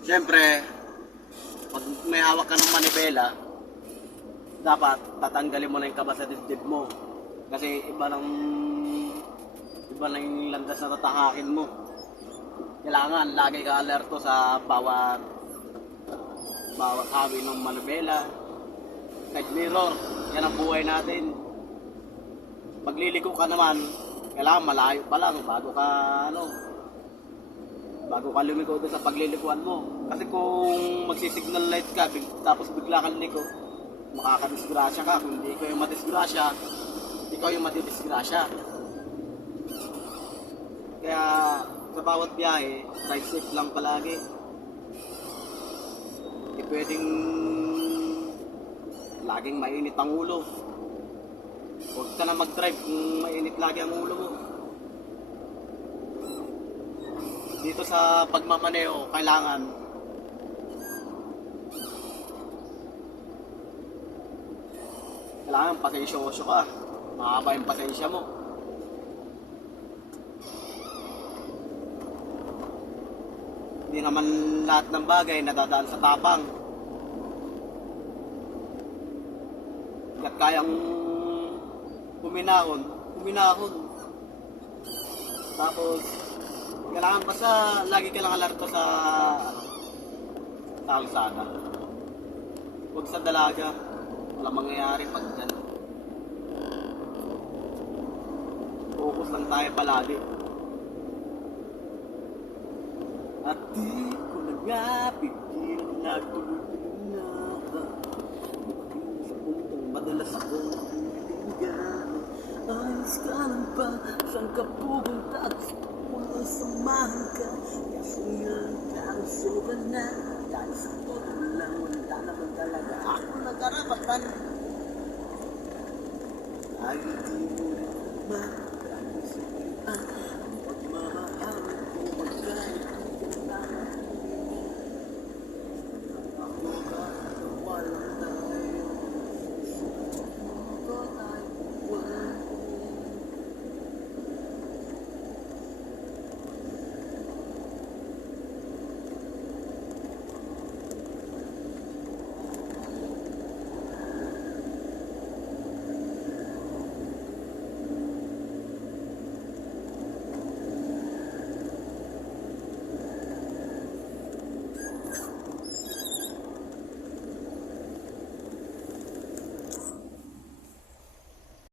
Siyempre, pag may hawak ka ng manibela, dapat tatanggalin mo na yung kaba sa dibdib mo. Kasi iba ng iba na yung landas na tatahakin mo. Kailangan lagi ka alerto sa bawat bawat hawi ng manibela. Side mirror, yan ang buhay natin. Pagliliko ka naman, kailangan malayo pa lang bago ka ano, bago ka lumiko doon sa paglilikuan mo. Kasi kung magsisignal light ka, big- tapos bigla kang liko, makakadisgrasya ka. Kung hindi ko yung madisgrasya, ikaw yung madidisgrasya. Kaya sa bawat biyahe, ride safe lang palagi. Hindi pwedeng laging mainit ang ulo. Huwag ka na mag-drive kung mainit lagi ang ulo mo. Dito sa pagmamaneo, kailangan kailangan pasensyoso ka. Mahaba yung pasensya mo. Hindi naman lahat ng bagay nadadaan sa tapang. At kayang kuminahon, kuminahon. Tapos, kailangan basta lagi ka lang alerto sa ano, sa kalsada. Huwag sa dalaga. Wala mangyayari pag dyan. Focus lang tayo palagi. At di ko na nga na tuloy na puntong madalas akong nabibigyan Ayos ka lang ba? Saan ka pupunta? Gusto ko na samahan ka Kaso yan, kaso ka na Dahil sa todo lang, wala naman talaga Ako nagkarapatan Ay, di mo rin